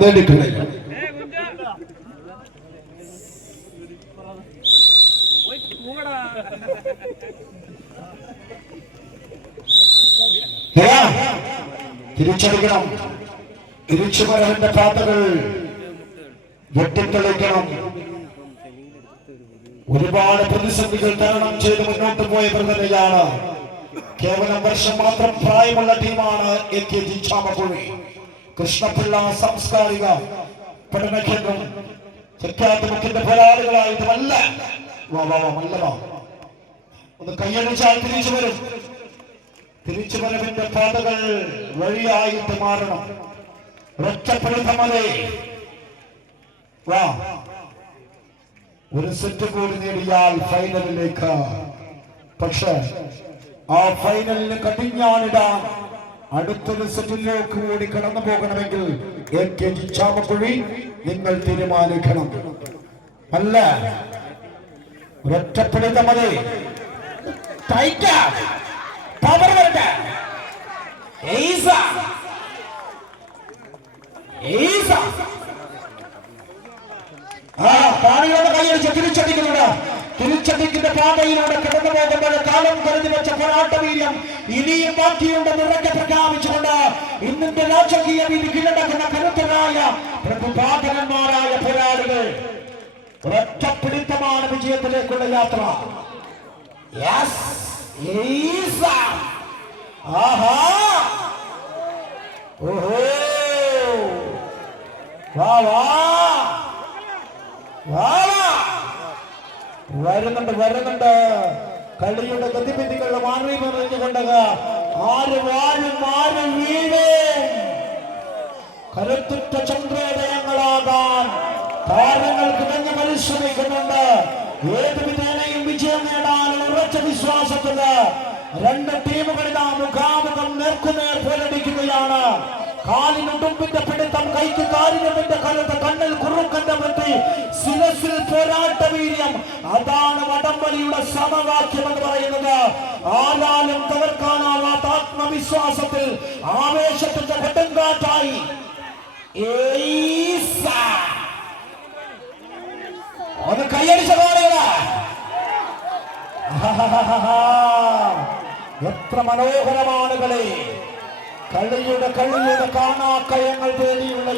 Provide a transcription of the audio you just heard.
നേടിക്കളയും. തിരിച്ചടിക്കണം. തിരിച്ചുവരവിന്റെ പാതകൾ വെട്ടിത്തെളിക്കണം. ഒരുപാട് പ്രതിസന്ധികൾ തരണം ചെയ്ത് മുന്നോട്ട് പോയ പ്രകടനയാണ്. കേവലം വർഷം മാത്രം പ്രായമുള്ള ടീമാണ് AKG ചാമക്കുഴി. കൃഷ്ണപിള്ള സാംസ്കാരിക പഠന കേന്ദ്രം ചക്കാത്തുമുക്കിന്റെ പോരാളികളായിട്ടുമല്ല ഒന്ന് കയ്യടിച്ചാൽ തിരിച്ചു വരും. തിരിച്ചുവരവിന്റെ പാതകൾ വഴിയായിട്ട് മാറണം. ഒറ്റപ്പെടുത്തമതേ ഒരു സെറ്റ് കൂടി നേടിയാൽ ഫൈനലിലേക്ക്. പക്ഷെ ആ ഫൈനലിന് കടിഞ്ഞാണിടാൻ അടുത്തൊരു സെറ്റിലേക്ക് കൂടി കടന്നു പോകണമെങ്കിൽ AKG ചാമക്കുഴി നിങ്ങൾ തീരുമാനിക്കണം. അല്ല ഒറ്റപ്പെടുത്തമതേ പവർ വരട്ടെ. പാണിയുടെ കൈയടിച്ച് തിരിച്ചടിക്കുന്നുണ്ട്. തിരിച്ചടിക്കുന്ന പാതയിലൂടെ കടന്നു പോകുമ്പോൾ കാലം കരുതി വെച്ച പോരാട്ടവീര്യം ഇനിയും ബാക്കിയുണ്ടെന്ന് ഉറക്കെ പ്രഖ്യാപിച്ചുകൊണ്ട് ഇന്നിന്റെ രാജകീയ വീതി കീഴടക്കുന്ന കരുത്തരായ പ്രതിപാദകന്മാരായ പോരാളികൾ. ഒറ്റപ്പിടുത്തമാണ് വിജയത്തിലേക്കുള്ള യാത്ര. വരുന്നുണ്ട് കളിയുടെ ഗതിവിധികൾ മാറി മറിഞ്ഞുകൊണ്ട് ആര് വാഴും ആര് വീഴും. കരുത്തുറ്റ ചന്ദ്രോദയങ്ങളാകാൻ താരങ്ങൾ കിടന്ന് പരിശ്രമിക്കുന്നുണ്ട്. ഏത് വിധേനയും വിജയം നേടാനുള്ള ഉറച്ച വിശ്വാസത്തിന് രണ്ട് ടീമുകളിൽ മുഖാമുഖം നേർക്കുനേർ പോരടിക്കുകയാണ്. കാലിനുടുമ്പിന്റെ പിടുത്തം, കൈക്ക് കാലിനുമ്പിന്റെ കരുത്ത്, കണ്ണിൽ കുറുക്കന്റെ വൃത്തി, ശിരസിൽ പോരാട്ട വീര്യം. അതാണ് വടംവലിയുടെ സമവാക്യം എന്ന് പറയുന്നത്. ആരാലും തകർക്കാനാവാത്ത ആത്മവിശ്വാസത്തിൽ ആവേശത്തിന്റെ കൊടുങ്കാറ്റായി ഒന്ന് കയ്യടിച്ച പാടുകളാ. എത്ര മനോഹരമാണ് കളി. കളിയുടെ കാണാക്കയങ്ങൾ തേടിയുള്ള